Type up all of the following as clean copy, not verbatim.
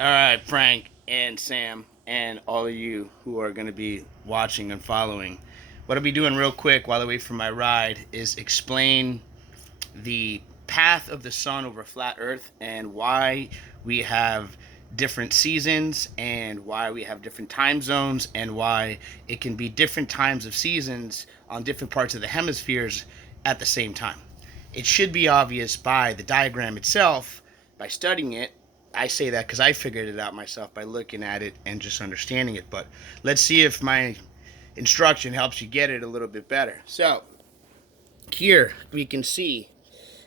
All right, Frank and Sam, and all of you who are going to be watching and following. What I'll be doing real quick while I wait for my ride is explain the path of the sun over flat Earth and why we have different seasons and why we have different time zones and why it can be different times of seasons on different parts of the hemispheres at the same time. It should be obvious by the diagram itself, by studying it. I say that because I figured it out myself by looking at it and just understanding it. But let's see if my instruction helps you get it a little bit better. So, here we can see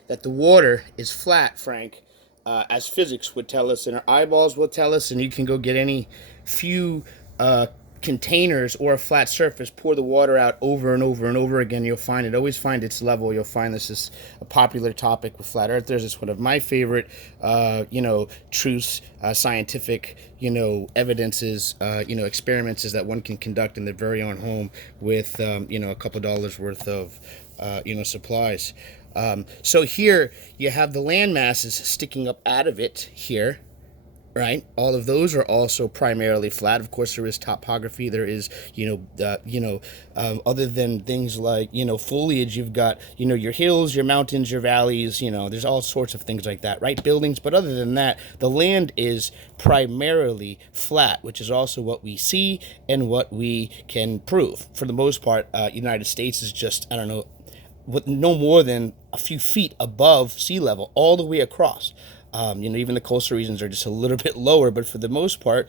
that the water is flat, Frank, as physics would tell us, and our eyeballs will tell us, and you can go get any few containers or a flat surface, pour the water out over and over and over again. You'll find it always find its level. You'll find this is a popular topic with flat earthers. It's one of my favorite, truths, scientific, evidences, experiments is that one can conduct in their very own home with, a couple dollars worth of, supplies. So here you have the land masses sticking up out of it here, right? All of those are also primarily flat. Of course, there is topography. There is, other than things like, foliage, you've got, your hills, your mountains, your valleys, there's all sorts of things like that, right? Buildings. But other than that, the land is primarily flat, which is also what we see and what we can prove. For the most part, United States is just, I don't know, with no more than a few feet above sea level all the way across. Even the coastal regions are just a little bit lower, but for the most part,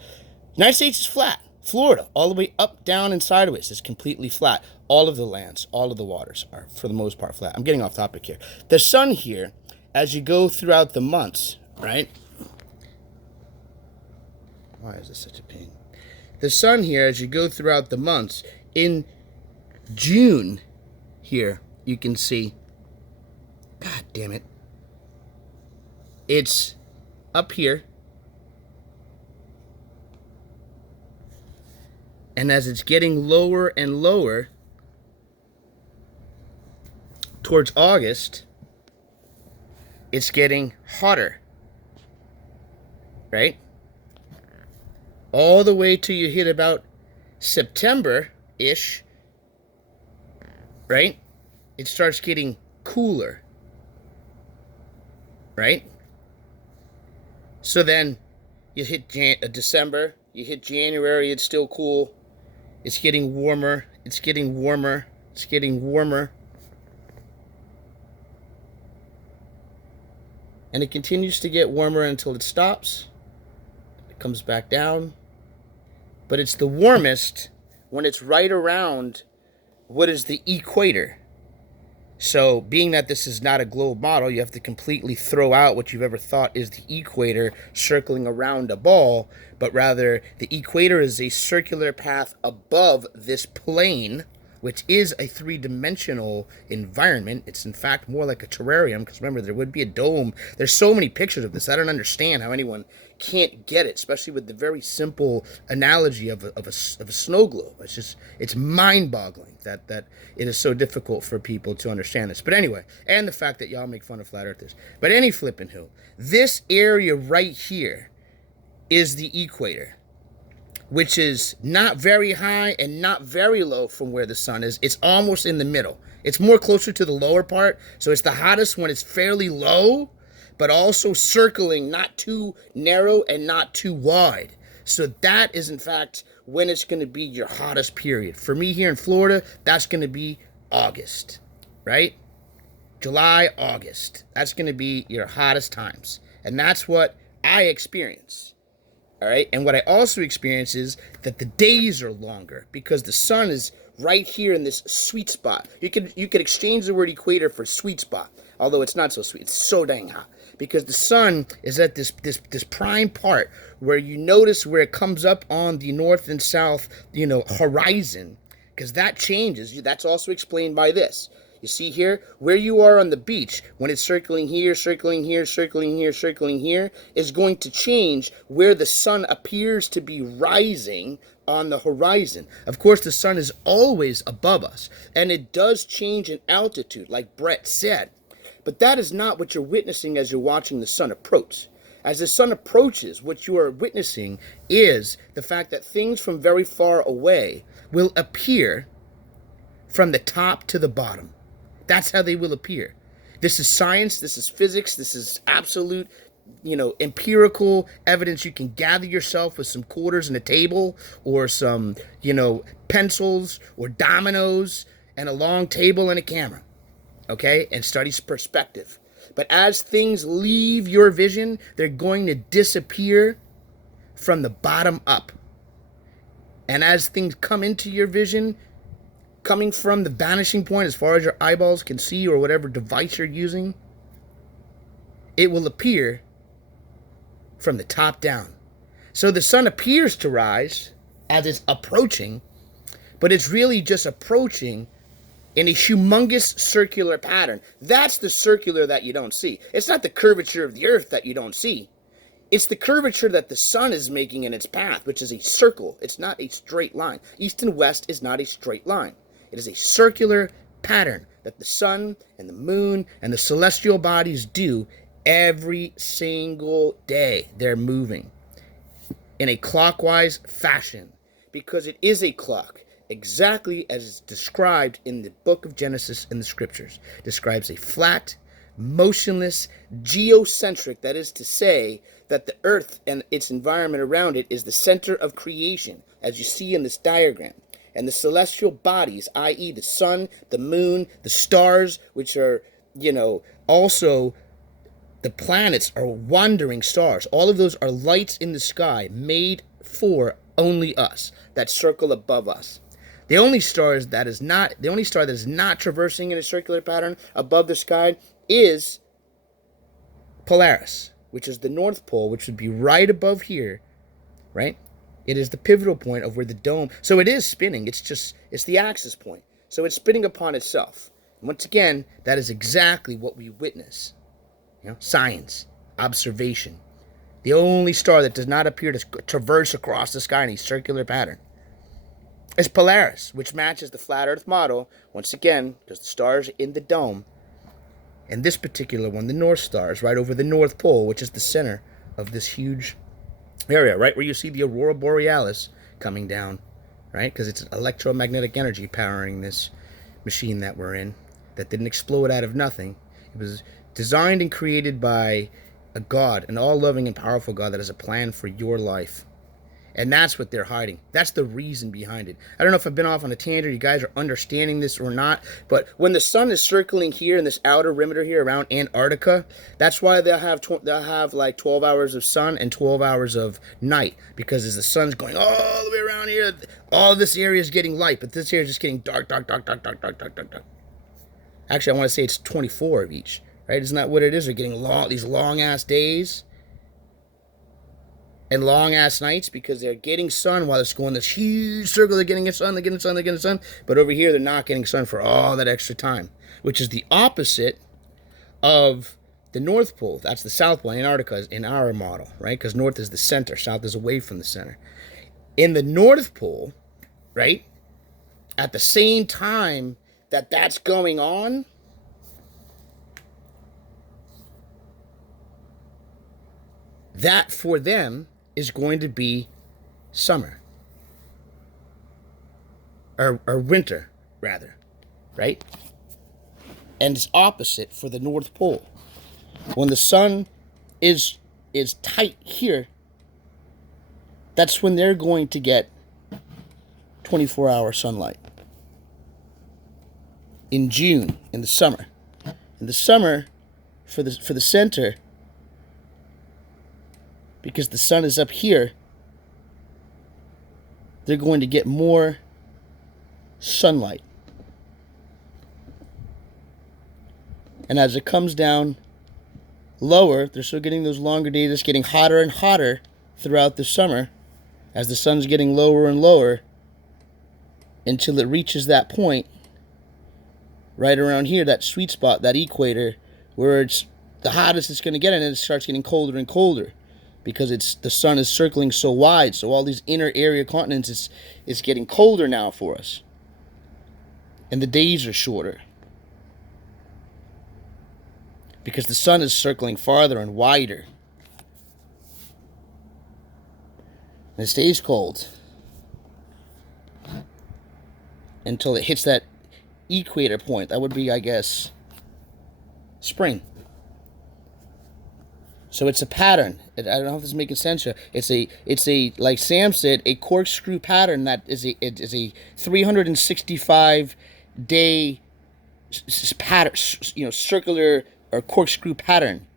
United States is flat. Florida, all the way up, down, and sideways is completely flat. All of the lands, all of the waters are, for the most part, flat. I'm getting off topic here. The sun here, as you go throughout the months, right? Why is this such a pain? The sun here, as you go throughout the months, in June here, you can see, God damn it, it's up here, and as it's getting lower and lower towards August, it's getting hotter, right? All the way till you hit about September-ish, right? It starts getting cooler, right? So then you hit December, you hit January, it's still cool. It's getting warmer, it's getting warmer, it's getting warmer. And it continues to get warmer until it stops. It comes back down. But it's the warmest when it's right around what is the equator. So, being that this is not a globe model, you have to completely throw out what you've ever thought is the equator circling around a ball, but rather the equator is a circular path above this plane, which is a three-dimensional environment. It's in fact more like a terrarium, because remember, there would be a dome. There's so many pictures of this. I don't understand how anyone can't get it, especially with the very simple analogy of a snow globe. It's mind-boggling that it is so difficult for people to understand this. But anyway, and the fact that y'all make fun of flat earthers. But any flippin' who, this area right here is the equator, which is not very high and not very low from where the sun is. It's almost in the middle. It's more closer to the lower part, so it's the hottest when it's fairly low, but also circling, not too narrow and not too wide. So that is, in fact, when it's going to be your hottest period. For me here in Florida, that's going to be August, right? July, August. That's going to be your hottest times. And that's what I experience. All right, and what I also experience is that the days are longer because the sun is right here in this sweet spot. You could exchange the word equator for sweet spot, although it's not so sweet. It's so dang hot because the sun is at this prime part where you notice where it comes up on the north and south, horizon, because that changes. That's also explained by this. You see here, where you are on the beach, when it's circling here, circling here, circling here, circling here, is going to change where the sun appears to be rising on the horizon. Of course, the sun is always above us, and it does change in altitude, like Brett said. But that is not what you're witnessing as you're watching the sun approach. As the sun approaches, what you are witnessing is the fact that things from very far away will appear from the top to the bottom. That's how they will appear. This is science, this is physics, this is absolute, empirical evidence you can gather yourself with some quarters and a table, or some, pencils or dominoes and a long table and a camera, okay? And study perspective. But as things leave your vision, they're going to disappear from the bottom up. And as things come into your vision, coming from the vanishing point as far as your eyeballs can see, or whatever device you're using, it will appear from the top down. So the sun appears to rise as it's approaching, but it's really just approaching in a humongous circular pattern. That's the circular that you don't see. It's not the curvature of the earth that you don't see. It's the curvature that the sun is making in its path, which is a circle. It's not a straight line. East and west is not a straight line. It is a circular pattern that the sun and the moon and the celestial bodies do every single day. They're moving in a clockwise fashion, because it is a clock, exactly as it's described in the book of Genesis in the scriptures. It describes a flat, motionless, geocentric, that is to say that the earth and its environment around it is the center of creation, as you see in this diagram. And the celestial bodies, i.e. the sun, the moon, the stars, which are, also the planets, are wandering stars. All of those are lights in the sky made for only us, that circle above us. The only star that is not traversing in a circular pattern above the sky is Polaris, which is the North Pole, which would be right above here, right? It is the pivotal point of where the dome, so it is spinning, it's the axis point. So it's spinning upon itself. And once again, that is exactly what we witness. Science, observation. The only star that does not appear to traverse across the sky in a circular pattern is Polaris, which matches the flat Earth model, once again, because the stars are in the dome. And this particular one, the North Star, is right over the North Pole, which is the center of this huge area, right where you see the Aurora Borealis coming down, right? Because it's electromagnetic energy powering this machine that we're in, that didn't explode out of nothing. It was designed and created by a God, an all-loving and powerful God that has a plan for your life. And that's what they're hiding. That's the reason behind it. I don't know if I've been off on a tangent, you guys are understanding this or not, but when the sun is circling here in this outer perimeter here around Antarctica, that's why they'll have like 12 hours of sun and 12 hours of night, because as the sun's going all the way around here, all of this area is getting light, but this area is just getting dark, dark, dark, dark, dark, dark, dark, dark, dark. Actually, I want to say it's 24 of each, right? Isn't that what it is? They're getting these long-ass days and long-ass nights, because they're getting sun while it's going this huge circle. They're getting sun, they're getting sun, they're getting sun. But over here, they're not getting sun for all that extra time, which is the opposite of the North Pole. That's the South Pole. Antarctica is in our model, right? Because north is the center, south is away from the center. In the North Pole, right, at the same time that that's going on, that for them is going to be summer. Or winter, rather. Right? And it's opposite for the North Pole. When the sun is tight here, that's when they're going to get 24-hour sunlight. In June, in the summer. In the summer, for the center, because the sun is up here, they're going to get more sunlight. And as it comes down lower, they're still getting those longer days. It's getting hotter and hotter throughout the summer as the sun's getting lower and lower until it reaches that point right around here, that sweet spot, that equator, where it's the hottest it's going to get, and then it starts getting colder and colder, because the sun is circling so wide. So all these inner area continents is getting colder now for us. And the days are shorter, because the sun is circling farther and wider. And it stays cold until it hits that equator point. That would be, I guess, spring. So it's a pattern. I don't know if this is making sense here. It's a like Sam said, a corkscrew pattern that is a 365 day pattern, circular or corkscrew pattern.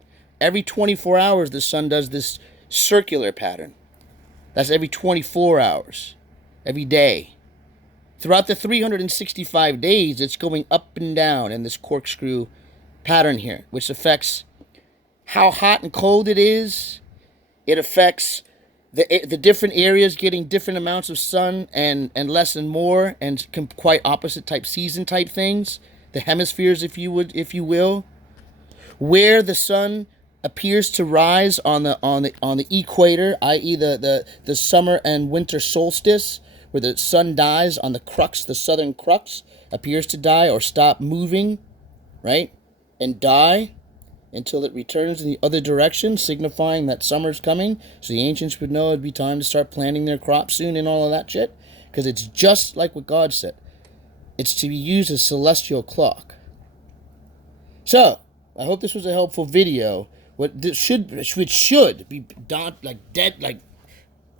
Every 24 hours, the sun does this circular pattern. That's every 24 hours, every day. Throughout the 365 days, it's going up and down in this corkscrew pattern here, which affects how hot and cold it is. It affects the different areas getting different amounts of sun and less and more, and quite opposite type season type things. The hemispheres, if you will, where the sun appears to rise on the equator, i.e. the summer and winter solstice, where the sun dies on the crux, the southern crux, appears to die or stop moving, right, and die until it returns in the other direction, signifying that summer's coming. So the ancients would know it'd be time to start planting their crops soon and all of that shit. Because it's just like what God said. It's to be used as celestial clock. So, I hope this was a helpful video. What this should be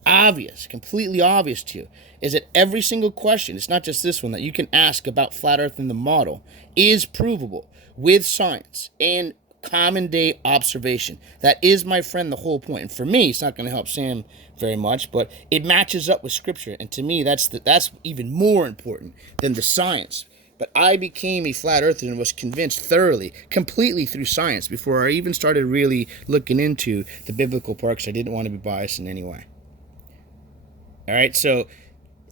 obvious, completely obvious to you, is that every single question, it's not just this one, that you can ask about flat Earth and the model, is provable with science and common day observation. That is, my friend, the whole point. And for me, it's not going to help Sam very much, but it matches up with scripture. And to me, that's even more important than the science. But I became a flat earther and was convinced thoroughly, completely through science, before I even started really looking into the biblical part, because I didn't want to be biased in any way. All right, so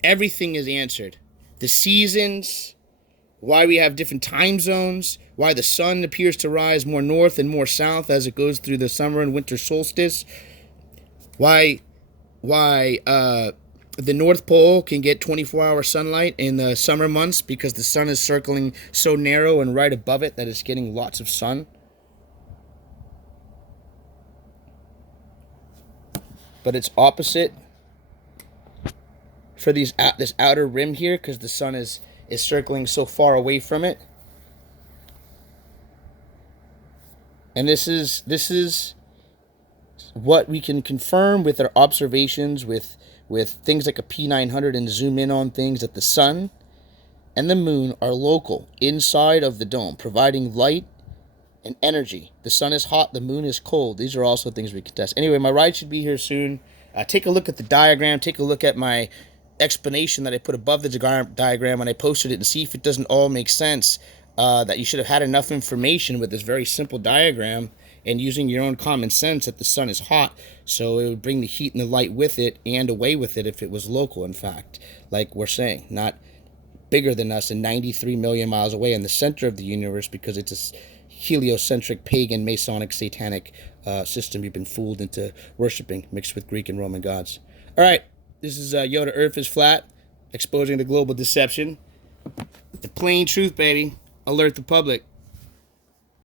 everything is answered. The seasons, why we have different time zones, why the sun appears to rise more north and more south as it goes through the summer and winter solstice, why the North Pole can get 24-hour sunlight in the summer months because the sun is circling so narrow and right above it that it's getting lots of sun. But it's opposite for this outer rim here, because the sun is circling so far away from it. And this is what we can confirm with our observations with things like a P900 and zoom in on things, that the sun and the moon are local inside of the dome, providing light and energy. The sun is hot, the moon is cold. These are also things we can test. Anyway, my ride should be here soon. Take a look at the diagram. Take a look at my explanation that I put above the diagram when I posted it, and see if it doesn't all make sense. That you should have had enough information with this very simple diagram and using your own common sense that the sun is hot, so it would bring the heat and the light with it and away with it if it was local, in fact, like we're saying, not bigger than us and 93 million miles away in the center of the universe, because it's a heliocentric, pagan, Masonic, satanic system you've been fooled into worshiping, mixed with Greek and Roman gods. All right, this is Yoda Earth is Flat, exposing the global deception. The plain truth, baby. Alert the public.